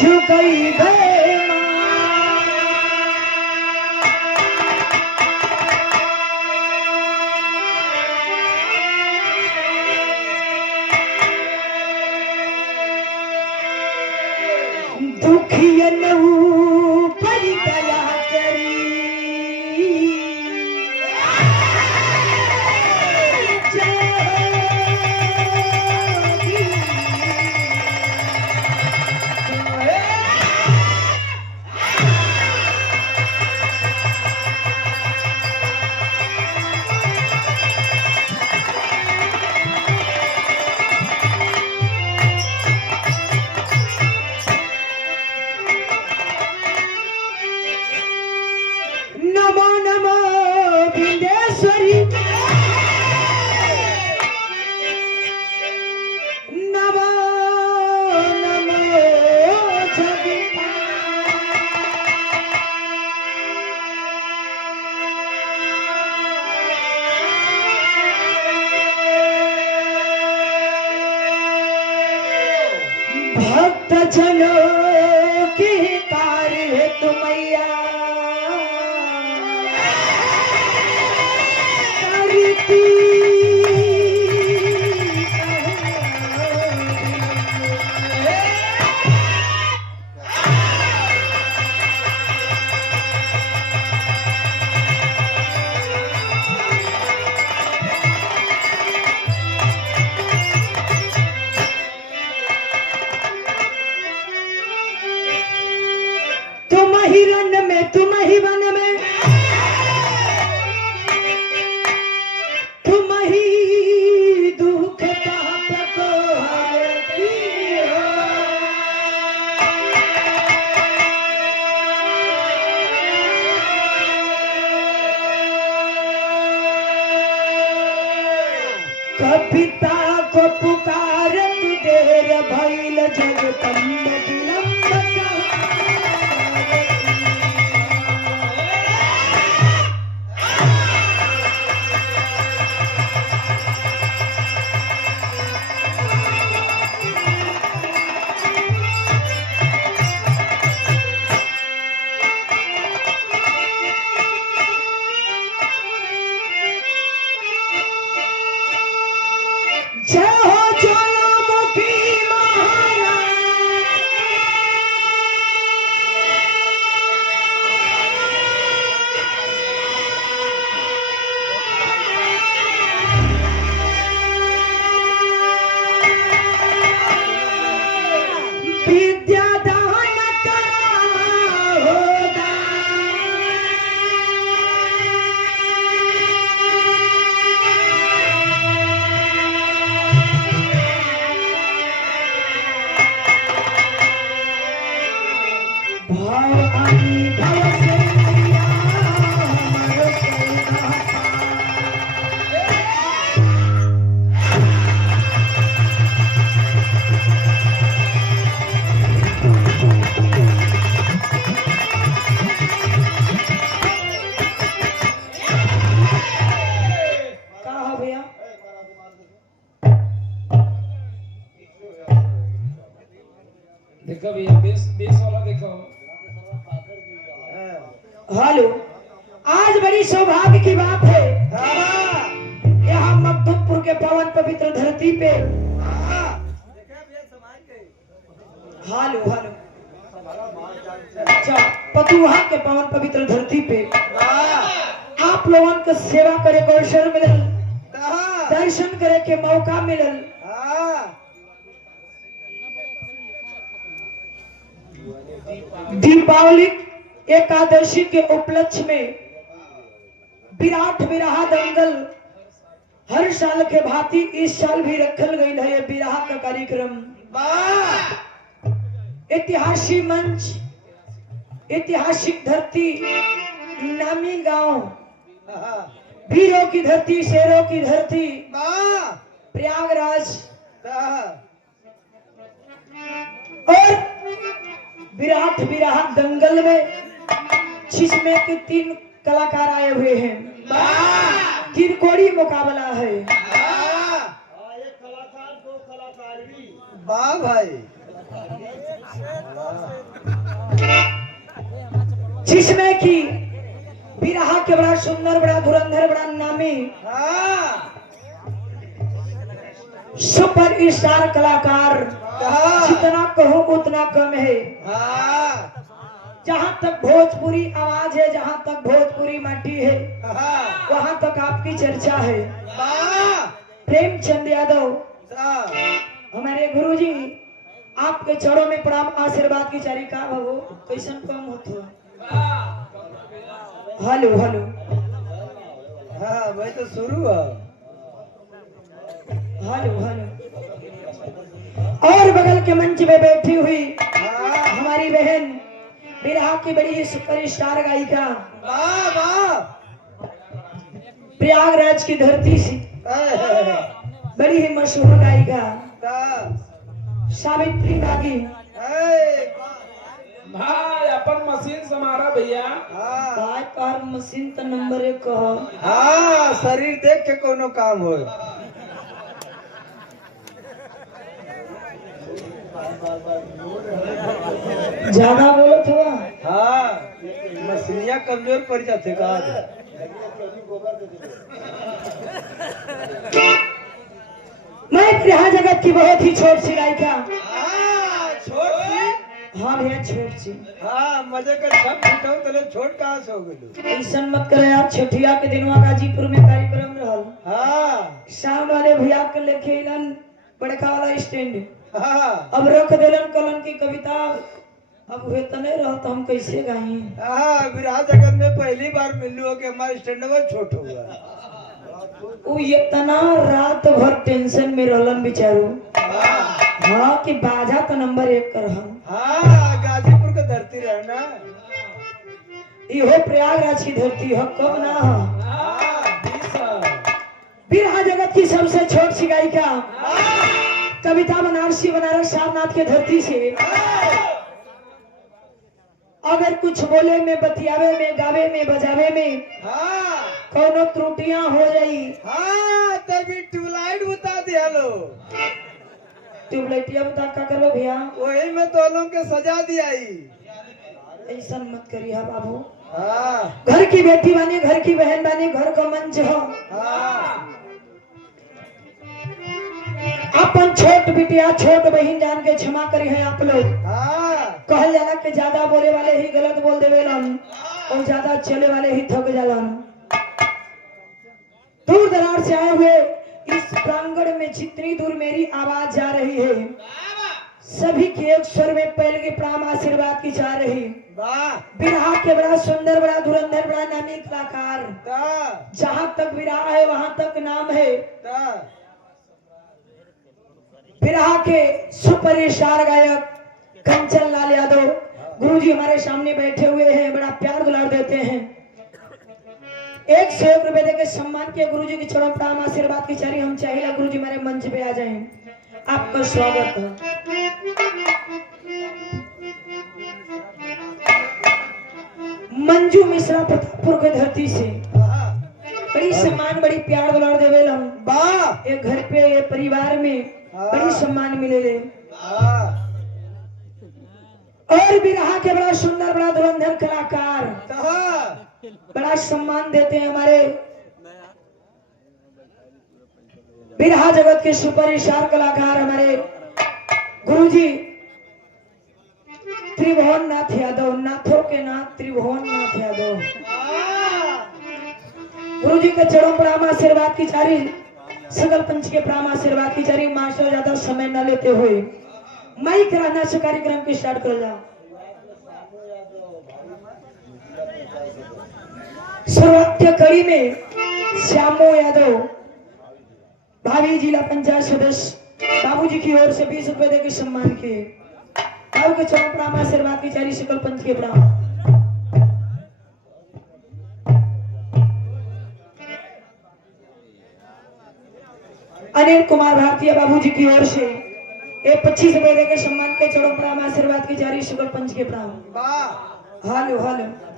झुकई बे दुखियन ऊपर दया करी नमो नमो विंदेश्वरी नमो नमो जगता भक्त जनों की कार्य है तुमैया तुम ही रन में तुम ही वन में तुम ही दुख पाप को हरती हो कविता को पुकारत देर भइल जगदम्ब विलंब जय हो ज्वालामुखी महारानी विद्या दान करा होगा भाव आनी भव से मैया हमारो सैदा कहा भैया देखो भैया बेस वाला देखो। हेलो आज बड़ी सौभाग्य की बात है यहाँ मखदूमपुर के पावन पवित्र धरती पे हेलो हेलो अच्छा पतुहा के पावन पवित्र धरती पे आप लोगों को सेवा करे को अवसर मिलल दर्शन करे के मौका मिलल दीपावली एकादशी के उपलक्ष्य में विराट विराह दंगल हर साल के भांति इस साल भी रखल गई है। ये विराह का कार्यक्रम ऐतिहासिक मंच ऐतिहासिक धरती नामी गांव वीरों की धरती शेरों की धरती प्रयागराज और विराट विराह दंगल में जिसमें के 3 कलाकार आए हुए हैं। 3 कोड़ी मुकाबला है। एक कलाकार 2 कलाकार भी वाह भाई जिसमें कि बिरहा के बड़ा सुंदर, बड़ा धुरंधर, बड़ा नामी सुपर स्टार कलाकार, जितना कहूँ उतना कम है। जहाँ तक भोजपुरी आवाज है, जहाँ तक भोजपुरी माटी है, वहाँ तक आपकी चर्चा है। प्रेमचंद यादव हमारे गुरुजी, आपके चरणों में प्रणाम, आशीर्वाद की चारी का भगो कैसन कम होतो। हेलो हेलो, हाँ भाई तो शुरू है। Hello hello. और बगल के मंच पे बैठी हुई हमारी बहन, बिरहा की बड़ी ही सुपर स्टार गायिका, प्रयागराज की धरती से बड़ी ही मशहूर गायिका सावित्री बागी। भाई अपन मशीन समारा भैया। भाई कार मशीन का नंबर 1 कहो। हाँ, शरीर देख के कोनो काम हो। ज्यादा बोलत हुआ। हाँ, मशीनिया कमजोर पड़ जाते का। मैं बिरहा जगत की बहुत ही छोट सी गायिका। छोट सी। हाँ भैया, छोट सी। हाँ, मजे का सब छूटा तले छोट कहाँ से हो गए। ऐसा मत करे आप। छठिया के दिनवा गाजीपुर में कार्यक्रम रहल। हाँ शाम वाले भैया के लेके इलन बड़का वाला स्टैंड। हाँ अब रख देलन कलन की कविता। अब हुए तने रहत हम कैसे गाई। हाँ, बिरहा जगत में पहली बार मिलू हो कि हमारा स्टैंड छोट हो गया। वो इतना रात भर टेंशन में रहलन बेचारू। हाँ कि बाजा तो नंबर 1 कर हम। हाँ, गाजीपुर का धरती रहे ना। इहो प्रयागराज की धरती है, कब ना है। हाँ, बिरहा जगत की सबसे छोट सी गायिका, कविता बनारसी बनारस सारनाथ के धरती से। अगर कुछ बोले में, बतियावे में, गावे में, बजावे में कौनो त्रुटियां हो जाई, हाँ, तभी ट्यूबलाइट बता दिया लो। ट्यूबलाइटिया बता का करो भैया। वही में दोनों के सजा दिया। ऐसा मत करिए बाबू। हाँ घर की बेटी बानी, घर की बहन बानी, घर का मंच हो। हाँ अपन छोट बिटिया, छोट बहन जान के क्षमा करी है आप लोग। हाँ, कहल जाला कि ज्यादा बोले वाले ही गलत बोल देवेलन और ज्यादा चले वाले ही थक जालन। दूर दराज से आए हुए इस प्रांगण में जितनी दूर मेरी आवाज जा रही है, सभी की एक स्वर में पहले की प्रणाम आशीर्वाद की जा रही। बिरहा के बड़ा सुंदर, बड़ा धुरंधर, बड़ा नामी कलाकार। जहाँ तक बिरहा है वहाँ तक नाम है। बिरहा के सुपर स्टार गायक कंचन लाल यादव गुरुजी हमारे सामने बैठे हुए हैं, बड़ा प्यार दुलार देते हैं। 101 रुपए देके सम्मान किया गुरुजी की चरण प्रणाम आशीर्वाद की चारी। हम चाहिए गुरुजी हमारे मंच पे आ जाएं, आपका स्वागत है। मंजू मिश्रा प्रतापपुर के धरती से बड़ी सम्मान, बड़ी प्यार दुलार देवे हम। ये घर पे, ये परिवार में बड़ी सम्मान मिले। और बिरहा के बड़ा सुंदर, बड़ा धुरंधर कलाकार, बड़ा सम्मान देते हैं हमारे बिरहा जगत के सुपर स्टार कलाकार हमारे गुरुजी त्रिभुवन नाथ यादव। नाथों के नाथ त्रिभुवन नाथ यादव। गुरुजी के चरणों प्रणाम आशीर्वाद की चारी। सकल पंच के प्रणाम आशीर्वाद की चारी। मास्टर ज्यादा समय न लेते हुए माइक रहना से कार्यक्रम की स्टार्ट कर जाओ। शुरुआत कड़ी में श्यामो यादव भावी जिला पंचायत सदस्य बाबूजी की ओर से 20 रुपए देकर सम्मान किए। बाबू के चरण प्रणाम आशीर्वाद की चारी। सकल पंच के प्रणाम। अनिल कुमार भारतीय बाबूजी की ओर से 25 रुपए देकर सम्मान के चरण प्रणाम आशीर्वाद की जारी। सकल पंच के प्रणाम। Hello hello.